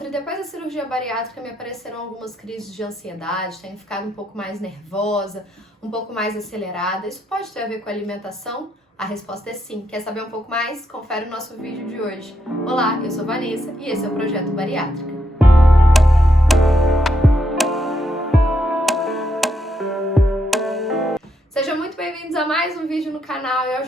Nutri, depois da cirurgia bariátrica me apareceram algumas crises de ansiedade, tenho ficado um pouco mais nervosa, um pouco mais acelerada. Isso pode ter a ver com a alimentação? A resposta é sim. Quer saber um pouco mais? Confere o nosso vídeo de hoje. Olá, eu sou Vanessa e esse é o Projeto Bariátrica. Sejam muito bem-vindos a mais um vídeo no canal. Eu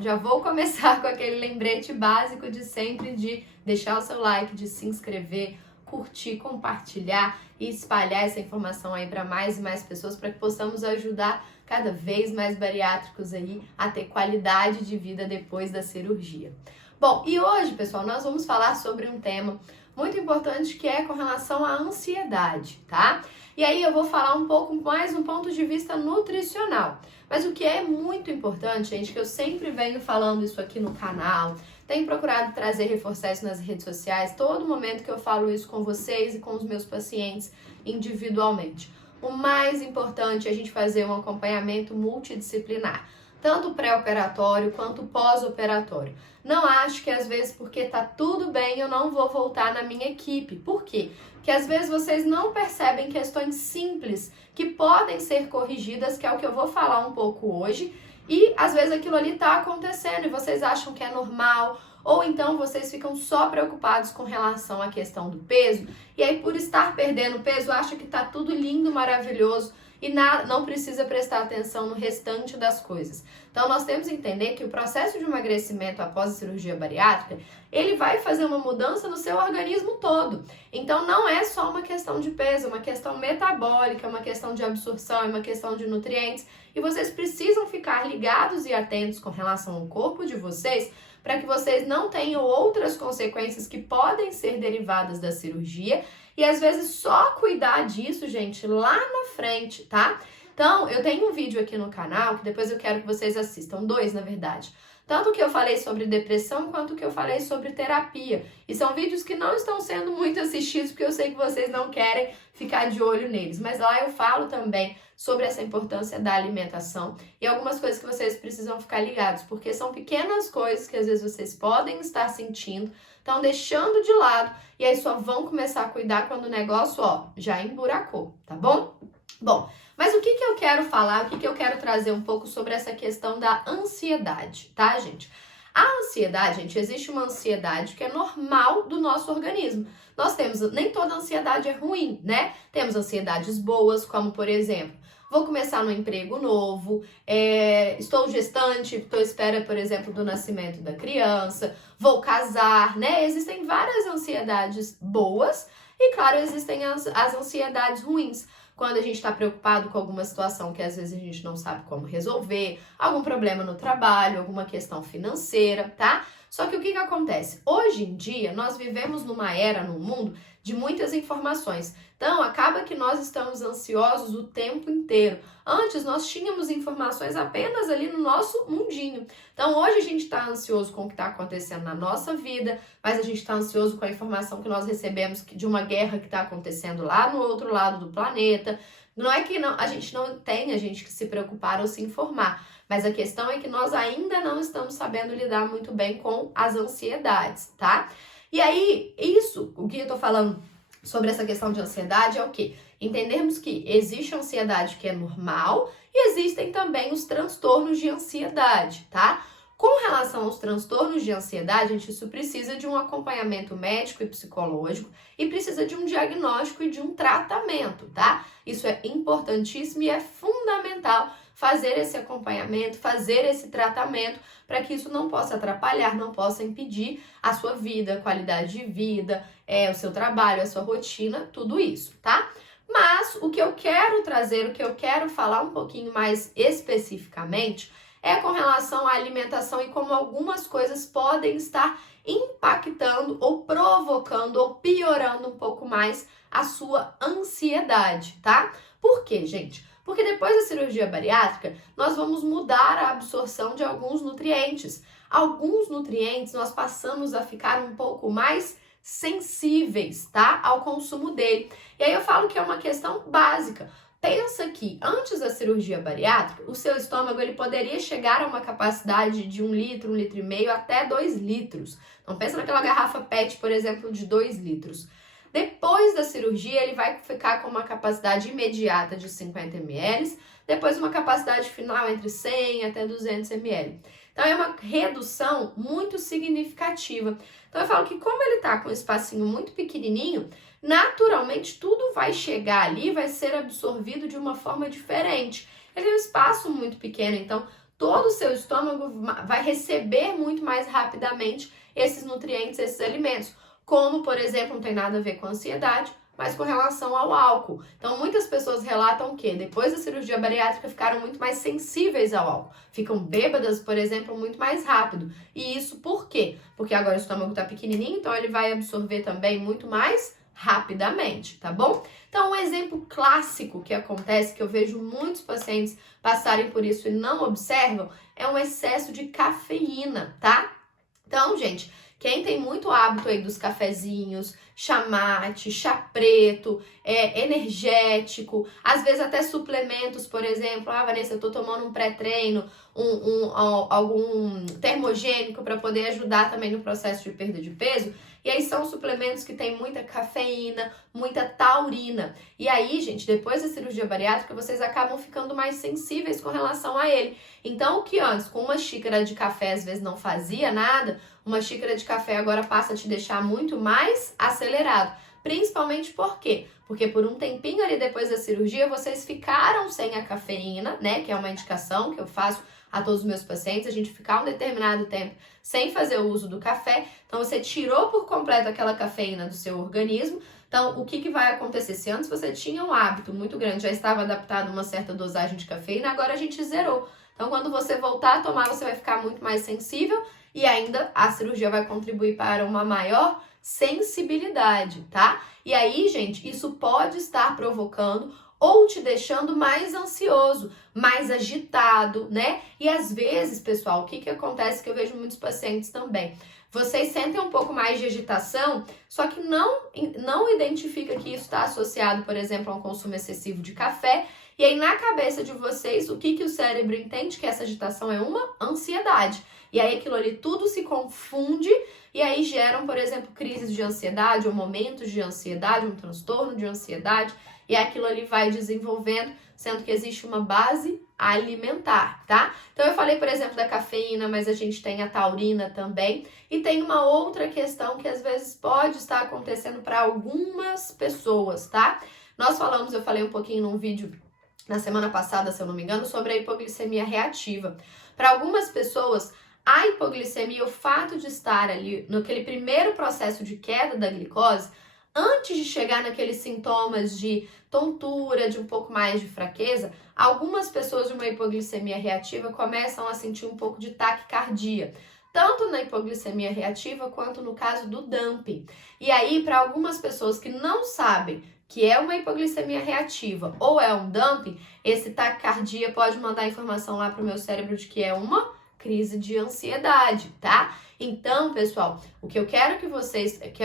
já vou começar com aquele lembrete básico de sempre de deixar o seu like, de se inscrever, curtir, compartilhar e espalhar essa informação aí para mais e mais pessoas, para que possamos ajudar cada vez mais bariátricos aí a ter qualidade de vida depois da cirurgia. Bom, e hoje, pessoal, nós vamos falar sobre um tema muito importante que é com relação à ansiedade, tá? E aí eu vou falar um pouco mais um ponto de vista nutricional. Mas o que é muito importante, gente, que eu sempre venho falando isso aqui no canal, tenho procurado trazer, reforçar isso nas redes sociais, todo momento que eu falo isso com vocês e com os meus pacientes individualmente. O mais importante é a gente fazer um acompanhamento multidisciplinar, tanto pré-operatório quanto pós-operatório. Não acho que às vezes porque tá tudo bem eu não vou voltar na minha equipe. Por quê? Porque às vezes vocês não percebem questões simples que podem ser corrigidas, que é o que eu vou falar um pouco hoje, e às vezes aquilo ali tá acontecendo e vocês acham que é normal, ou então vocês ficam só preocupados com relação à questão do peso, e aí por estar perdendo peso, acham que tá tudo lindo, maravilhoso, e não precisa prestar atenção no restante das coisas. Então, nós temos que entender que o processo de emagrecimento após a cirurgia bariátrica, ele vai fazer uma mudança no seu organismo todo. Então, não é só uma questão de peso, é uma questão metabólica, é uma questão de absorção, é uma questão de nutrientes. E vocês precisam ficar ligados e atentos com relação ao corpo de vocês, para que vocês não tenham outras consequências que podem ser derivadas da cirurgia. E às vezes só cuidar disso, gente, lá na frente, tá? Então, eu tenho um vídeo aqui no canal que depois eu quero que vocês assistam, 2 na verdade. Tanto que eu falei sobre depressão quanto que eu falei sobre terapia. E são vídeos que não estão sendo muito assistidos porque eu sei que vocês não querem ficar de olho neles. Mas lá eu falo também sobre essa importância da alimentação e algumas coisas que vocês precisam ficar ligados, porque são pequenas coisas que às vezes vocês podem estar sentindo, estão deixando de lado e aí só vão começar a cuidar quando o negócio, ó, já emburacou, tá bom? Bom, mas o que eu quero falar, o que eu quero trazer um pouco sobre essa questão da ansiedade, tá, gente? A ansiedade, gente, existe uma ansiedade que é normal do nosso organismo. Nós temos, nem toda ansiedade é ruim, né? Temos ansiedades boas, como por exemplo, vou começar no emprego novo, estou gestante, estou à espera, por exemplo, do nascimento da criança, vou casar, né? Existem várias ansiedades boas e, claro, existem as ansiedades ruins. Quando a gente está preocupado com alguma situação que às vezes a gente não sabe como resolver, algum problema no trabalho, alguma questão financeira, tá? Só que o que acontece? Hoje em dia, nós vivemos numa era, num mundo, de muitas informações. Então, acaba que nós estamos ansiosos o tempo inteiro. Antes, nós tínhamos informações apenas ali no nosso mundinho. Então, hoje a gente está ansioso com o que está acontecendo na nossa vida, mas a gente está ansioso com a informação que nós recebemos de uma guerra que está acontecendo lá no outro lado do planeta. Não é que a gente não tem que se preocupar ou se informar, mas a questão é que nós ainda não estamos sabendo lidar muito bem com as ansiedades, tá? E aí, o que eu tô falando sobre essa questão de ansiedade é o quê? Entendermos que existe a ansiedade que é normal e existem também os transtornos de ansiedade, tá? Com relação aos transtornos de ansiedade, gente, isso precisa de um acompanhamento médico e psicológico e precisa de um diagnóstico e de um tratamento, tá? Isso é importantíssimo e é fundamental fazer esse acompanhamento, fazer esse tratamento para que isso não possa atrapalhar, não possa impedir a sua vida, a qualidade de vida, o seu trabalho, a sua rotina, tudo isso, tá? Mas o que eu quero trazer, o que eu quero falar um pouquinho mais especificamente é com relação à alimentação e como algumas coisas podem estar impactando ou provocando ou piorando um pouco mais a sua ansiedade, tá? Por quê, gente? Porque depois da cirurgia bariátrica, nós vamos mudar a absorção de alguns nutrientes. Alguns nutrientes nós passamos a ficar um pouco mais sensíveis, tá? Ao consumo dele. E aí eu falo que é uma questão básica. Pensa que antes da cirurgia bariátrica, o seu estômago ele poderia chegar a uma capacidade de 1 litro, 1,5 litro, até 2 litros. Então pensa naquela garrafa PET, por exemplo, de 2 litros. Depois da cirurgia, ele vai ficar com uma capacidade imediata de 50 ml, depois uma capacidade final entre 100 até 200 ml. Então, é uma redução muito significativa. Então, eu falo que como ele tá com um espacinho muito pequenininho, naturalmente tudo vai chegar ali, vai ser absorvido de uma forma diferente. Ele tem um espaço muito pequeno, então todo o seu estômago vai receber muito mais rapidamente esses nutrientes, esses alimentos. Como, por exemplo, não tem nada a ver com ansiedade, mas com relação ao álcool. Então, muitas pessoas relatam que depois da cirurgia bariátrica ficaram muito mais sensíveis ao álcool. Ficam bêbadas, por exemplo, muito mais rápido. E isso por quê? Porque agora o estômago está pequenininho, então ele vai absorver também muito mais rapidamente, tá bom? Então, um exemplo clássico que acontece, que eu vejo muitos pacientes passarem por isso e não observam, é um excesso de cafeína, tá? Então, gente, quem tem muito hábito aí dos cafezinhos, chá mate, chá preto, energético, às vezes até suplementos, por exemplo, Vanessa, eu tô tomando um pré-treino, algum termogênico para poder ajudar também no processo de perda de peso. E aí são suplementos que tem muita cafeína, muita taurina. E aí, gente, depois da cirurgia bariátrica, vocês acabam ficando mais sensíveis com relação a ele. Então, o que antes, com uma xícara de café, às vezes não fazia nada, uma xícara de café agora passa a te deixar muito mais acelerado. Principalmente por quê? Porque por um tempinho ali depois da cirurgia, vocês ficaram sem a cafeína, né? Que é uma indicação que eu faço a todos os meus pacientes, a gente ficar um determinado tempo sem fazer o uso do café. Então, você tirou por completo aquela cafeína do seu organismo. Então, o que vai acontecer? Se antes você tinha um hábito muito grande, já estava adaptado a uma certa dosagem de cafeína, agora a gente zerou. Então, quando você voltar a tomar, você vai ficar muito mais sensível e ainda a cirurgia vai contribuir para uma maior sensibilidade, tá? E aí, gente, isso pode estar provocando ou te deixando mais ansioso, mais agitado, né? E às vezes, pessoal, o que acontece que eu vejo muitos pacientes também? Vocês sentem um pouco mais de agitação, só que não identifica que isso está associado, por exemplo, a um consumo excessivo de café. E aí, na cabeça de vocês, o que o cérebro entende? Que essa agitação é uma ansiedade. E aí, aquilo ali tudo se confunde e aí geram, por exemplo, crises de ansiedade ou momentos de ansiedade, um transtorno de ansiedade. E aquilo ali vai desenvolvendo, sendo que existe uma base alimentar, tá? Então, eu falei, por exemplo, da cafeína, mas a gente tem a taurina também. E tem uma outra questão que às vezes pode estar acontecendo para algumas pessoas, tá? Eu falei um pouquinho num vídeo na semana passada, se eu não me engano, sobre a hipoglicemia reativa. Para algumas pessoas, a hipoglicemia, o fato de estar ali naquele primeiro processo de queda da glicose, antes de chegar naqueles sintomas de tontura, de um pouco mais de fraqueza, algumas pessoas de uma hipoglicemia reativa começam a sentir um pouco de taquicardia, tanto na hipoglicemia reativa quanto no caso do dumping. E aí, para algumas pessoas que não sabem que é uma hipoglicemia reativa ou é um dumping, esse taquicardia pode mandar informação lá para o meu cérebro de que é uma crise de ansiedade, tá? Então, pessoal, o que eu quero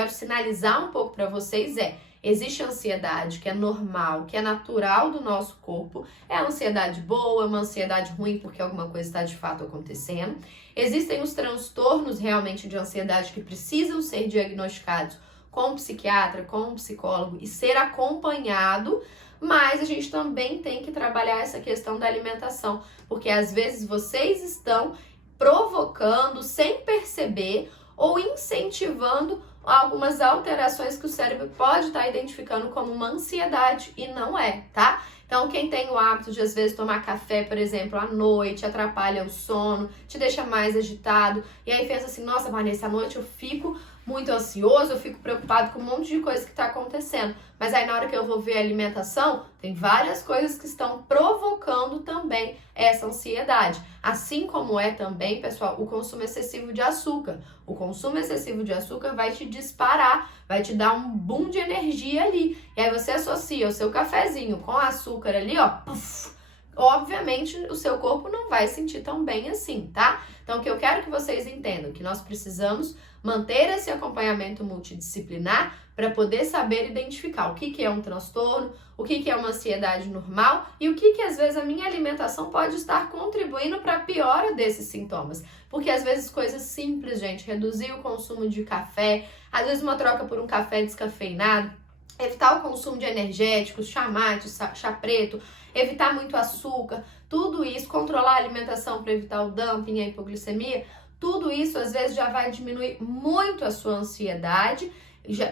sinalizar um pouco para vocês existe ansiedade que é normal, que é natural do nosso corpo. É a ansiedade boa, é uma ansiedade ruim porque alguma coisa está de fato acontecendo. Existem os transtornos realmente de ansiedade que precisam ser diagnosticados com um psiquiatra, com um psicólogo e ser acompanhado, mas a gente também tem que trabalhar essa questão da alimentação, porque às vezes vocês estão provocando sem perceber ou incentivando algumas alterações que o cérebro pode estar identificando como uma ansiedade e não é, tá? Então, quem tem o hábito de, às vezes, tomar café, por exemplo, à noite, atrapalha o sono, te deixa mais agitado, e aí pensa assim, nossa, Vanessa, à noite eu fico muito ansioso, eu fico preocupado com um monte de coisa que está acontecendo. Mas aí, na hora que eu vou ver a alimentação, tem várias coisas que estão provocando também essa ansiedade. Assim como é também, pessoal, o consumo excessivo de açúcar. O consumo excessivo de açúcar vai te disparar, vai te dar um boom de energia ali. E aí você associa o seu cafezinho com açúcar ali, ó, puff, obviamente o seu corpo não vai sentir tão bem assim, tá? Então, o que eu quero que vocês entendam, que nós precisamos manter esse acompanhamento multidisciplinar para poder saber identificar o que é um transtorno, o que é uma ansiedade normal e o que às vezes a minha alimentação pode estar contribuindo para a piora desses sintomas. Porque às vezes coisas simples, gente, reduzir o consumo de café, às vezes uma troca por um café descafeinado, evitar o consumo de energéticos, chá mate, chá preto, evitar muito açúcar, tudo isso, controlar a alimentação para evitar o dumping e a hipoglicemia, tudo isso às vezes já vai diminuir muito a sua ansiedade.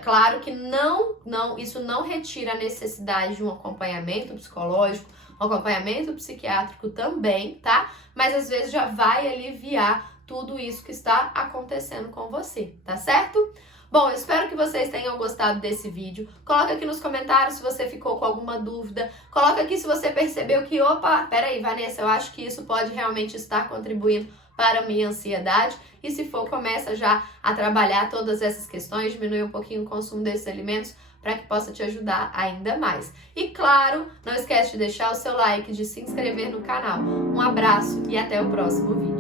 Claro que isso não retira a necessidade de um acompanhamento psicológico, um acompanhamento psiquiátrico também, tá? Mas às vezes já vai aliviar tudo isso que está acontecendo com você, tá certo? Bom, eu espero que vocês tenham gostado desse vídeo. Coloca aqui nos comentários se você ficou com alguma dúvida. Coloca aqui se você percebeu que, opa, peraí, Vanessa, eu acho que isso pode realmente estar contribuindo para a minha ansiedade. E se for, começa já a trabalhar todas essas questões, diminuir um pouquinho o consumo desses alimentos para que possa te ajudar ainda mais. E claro, não esquece de deixar o seu like, de se inscrever no canal. Um abraço e até o próximo vídeo.